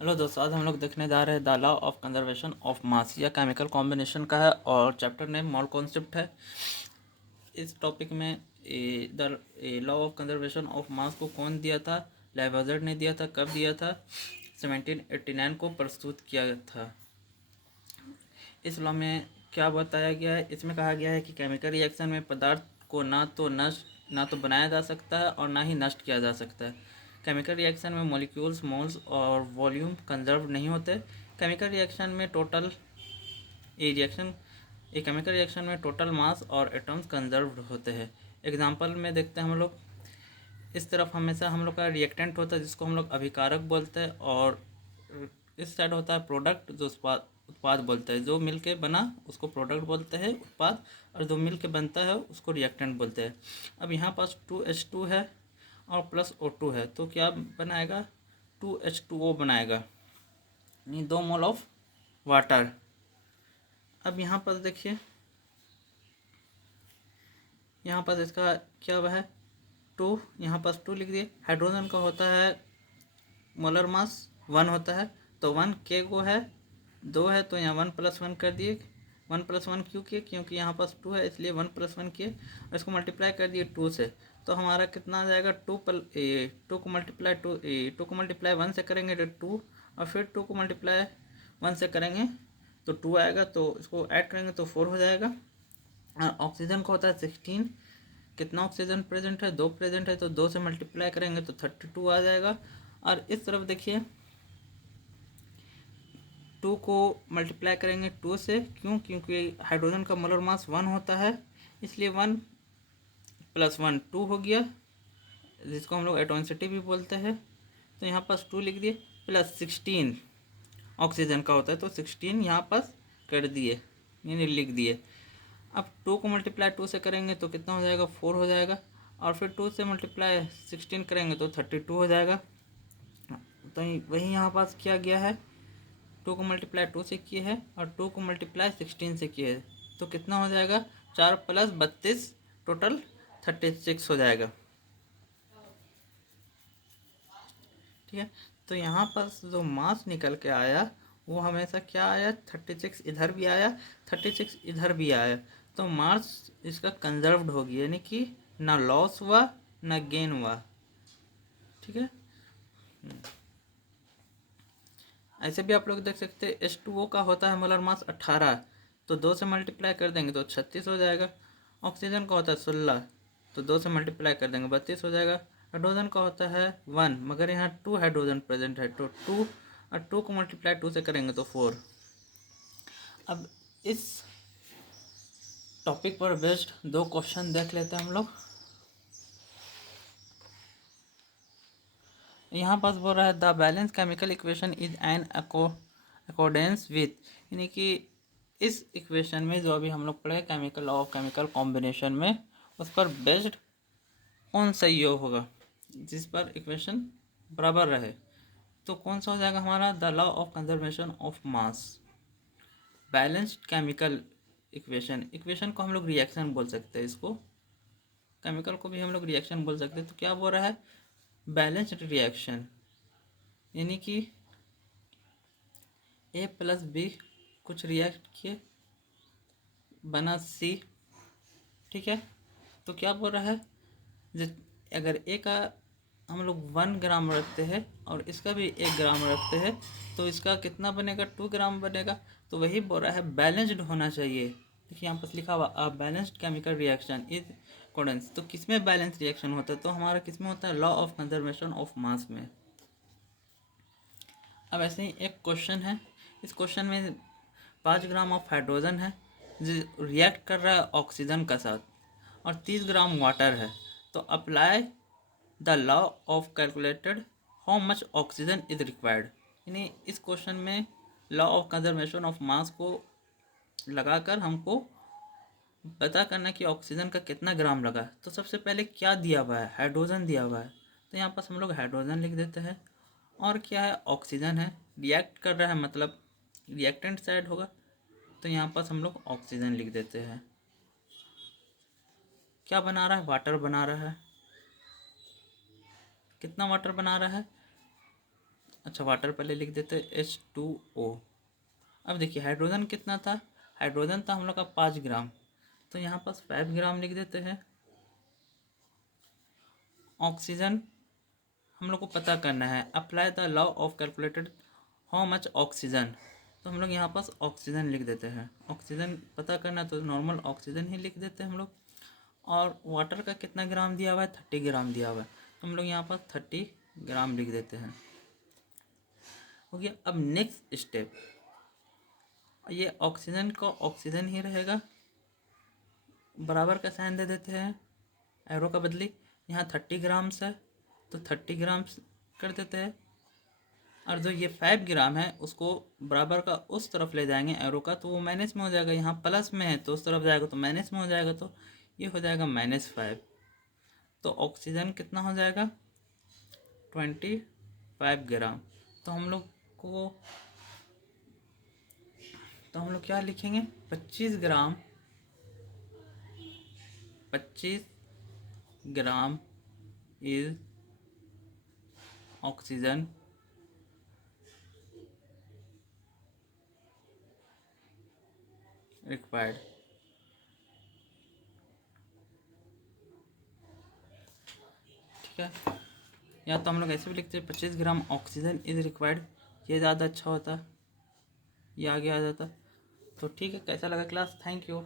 Hello दोस्तों, आज हम लोग देखने जा रहे हैं the law of conservation of mass. यह केमिकल कॉम्बिनेशन का है और चैप्टर नेम मोल कॉन्सेप्ट है। इस टॉपिक में the law of conservation of mass को कौन दिया था? लाइवजर्ड ने दिया था। कब दिया था? 1789 को प्रस्तुत किया था। इस लॉ में क्या बताया गया है? इसमें कहा गया है कि केमिकल रिएक्शन में पदार्थ को ना तो बनाया जा सकता है और ना ही नष्ट किया जा सकता है। केमिकल रिएक्शन में मॉलिक्यूल्स, मोल्स और वॉल्यूम कंजर्व नहीं होते। केमिकल रिएक्शन में टोटल ए रिएक्शन एक केमिकल रिएक्शन में टोटल मास और एटम्स कंजर्व होते हैं। एग्जांपल में देखते हैं हम लोग। इस तरफ हमेशा हम लोग का रिएक्टेंट होता है जिसको हम लोग अभिकारक बोलते हैं, और इस साइड होता है प्रोडक्ट जो उत्पाद बोलते हैं। जो मिल के बना उसको प्रोडक्ट बोलते हैं, उत्पाद, और जो मिल के बनता है उसको रिएक्टेंट बोलते हैं। अब यहाँ पास 2H2 है और प्लस O2 है, तो क्या बनाएगा? 2H2O बनाएगा, यानी 2 मोल ऑफ वाटर। अब यहाँ पर देखिए, यहाँ पर इसका क्या वह है 2, यहाँ पास 2 लिख दिए। हाइड्रोजन का होता है मोलर मास 1 होता है, तो 1 के को है 2 है, तो यहाँ 1 + 1 कर दिए। 1 + 1 क्यों किए? क्योंकि यहाँ पास 2 है इसलिए 1 + 1 किए और इसको मल्टीप्लाई कर दिए 2 से। तो हमारा कितना आ जाएगा? 2 को मल्टीप्लाई 1 से करेंगे तो 2, और फिर 2 को मल्टीप्लाई 1 से करेंगे तो 2 आएगा, तो इसको ऐड करेंगे तो 4 हो जाएगा। और ऑक्सीजन का होता है 16। कितना ऑक्सीजन प्रेजेंट है? 2 प्रेजेंट है, तो 2 से मल्टीप्लाई करेंगे तो 32 आ जाएगा। और इस तरफ देखिए, 2 को मल्टीप्लाई करेंगे 2 से। क्यों? क्योंकि हाइड्रोजन का मोलर मास 1 होता है, इसलिए 1 + 1 2 हो गया, जिसको हम लोग एटॉमिसिटी भी बोलते हैं। तो यहाँ पास 2 लिख दिए, प्लस 16 ऑक्सीजन का होता है, तो 16 यहाँ पास कर दिए, यानी लिख दिए। अब 2 को मल्टीप्लाई 2 से करेंगे तो कितना हो जाएगा? 4 हो जाएगा, और फिर 2 से मल्टीप्लाई 16 करेंगे तो 32 हो जाएगा। तो वही यहाँ पास किया गया है, 2 को मल्टीप्लाई 2 से किए हैं और 2 को मल्टीप्लाई 16 से किए हैं, तो कितना हो जाएगा? 4 + 32 टोटल 36 हो जाएगा। ठीक है, तो यहाँ पर जो मास निकल के आया वो हमेशा क्या आया? 36 इधर भी आया, 36 इधर भी आया, तो मास इसका कंजर्व्ड हो गया, यानी कि ना लॉस हुआ ना गेन हुआ। ठीक है, ऐसे भी आप लोग देख सकते हैं। H2O का होता है मोलर मास 18, तो 2 से मल्टीप्लाई कर देंगे तो 36 हो जाएगा। ऑक्सीजन का होता है 16, तो 2 से मल्टीप्लाई कर देंगे 32 हो जाएगा। हाइड्रोजन का होता है 1, मगर यहाँ 2 हाइड्रोजन प्रेजेंट है, तो 2, और 2 को मल्टीप्लाई 2 से करेंगे तो 4। अब इस टॉपिक पर बेस्ड 2 क्वेश्चन देख लेते हैं हम लोग। यहाँ पास बोल रहा है the balance chemical equation is an accordance with, यानी कि इस इक्वेशन में जो अभी हम लोग पढ़े केमिकल ऑफ केमिकल कॉम्बिनेशन में, उस पर बेस्ड कौन सा योग होगा जिस पर इक्वेशन बराबर रहे? तो कौन सा हो जाएगा हमारा? The law of conservation of mass. Balanced chemical equation को हम लोग रिएक्शन बोल सकते हैं, इसको केमिकल को भी हम लोग रिएक्शन बोल सकते हैं। तो क्या बोल रहा है? बैलेंस्ड रिएक्शन, यानी कि A + B कुछ रिएक्ट किए, बना C। ठीक है, तो क्या बोल रहा है? अगर A का हम लोग 1 ग्राम रखते हैं और इसका भी 1 ग्राम रखते हैं, तो इसका कितना बनेगा? 2 ग्राम बनेगा। तो वही बोल रहा है बैलेंस्ड होना चाहिए। देखिए यहाँ पर लिखा हुआ a balanced chemical reaction is accordance. तो किस में बैलेंस रिएक्शन होता है? तो हमारा किस में होता है? Law of conservation of mass में। अब ऐसे ही एक क्वेश्चन है, इस क्वेश्चन में 5 ग्राम ऑफ हाइड्रोजन है जो रिएक्ट कर रहा है ऑक्सीजन का साथ, और 30 ग्राम वाटर है। तो apply the law of calculated how much oxygen is required, यानी इस क्वेश्चन में law of conservation of mass को लगाकर हमको पता करना कि ऑक्सीजन का कितना ग्राम लगा। तो सबसे पहले क्या दिया हुआ है? हाइड्रोजन दिया हुआ है, तो यहाँ पास हम लोग हाइड्रोजन लिख देते हैं। और क्या है? ऑक्सीजन है, रिएक्ट कर रहा है मतलब रिएक्टेंट साइड होगा, तो यहाँ पास हम लोग ऑक्सीजन लिख देते हैं। क्या बना रहा है? वाटर बना रहा है। कितना वाटर बना रहा है? अच्छा, वाटर पहले लिख देते H2O। अब देखिए हाइड्रोजन कितना था, हाइड्रोजन था हम लोग का 5 ग्राम, तो यहाँ पास 5 ग्राम लिख देते हैं। ऑक्सीजन हम लोग को पता करना है, apply the law of calculated how much oxygen, तो हम लोग यहाँ पास ऑक्सीजन लिख देते हैं। ऑक्सीजन पता करना तो नॉर्मल ऑक्सीजन ही लिख देते हैं हम लोग। और वाटर का कितना ग्राम दिया हुआ है, 30 ग्राम दिया हुआ है, तो हम लोग यहाँ पास 30 ग्राम लिख देते हैं। हो गया। अब नेक्स्ट स्टेप, ये ऑक्सीजन का ऑक्सीजन ही रहेगा, बराबर का साइन दे देते हैं एरो का बदली। यहाँ 30 ग्राम्स है तो 30 ग्राम्स कर देते हैं, और जो ये 5 ग्राम है उसको बराबर का उस तरफ ले जाएंगे एरो का, तो वो माइनस में हो जाएगा। यहाँ प्लस में है तो उस तरफ जाएगा तो माइनस में हो जाएगा, तो ये हो जाएगा -5। तो ऑक्सीजन कितना हो जाएगा, 25 ग्राम। तो हम लोग को क्या लिखेंगे, 25 ग्राम, 25 ग्राम इज ऑक्सीजन रिक्वायर्ड। ठीक है, या तो हम लोग ऐसे भी लिखते हैं 25 ग्राम ऑक्सीजन इज रिक्वायर्ड, ये ज़्यादा अच्छा होता, ये आगे आ जाता। तो ठीक है, कैसा लगा क्लास, थैंक यू।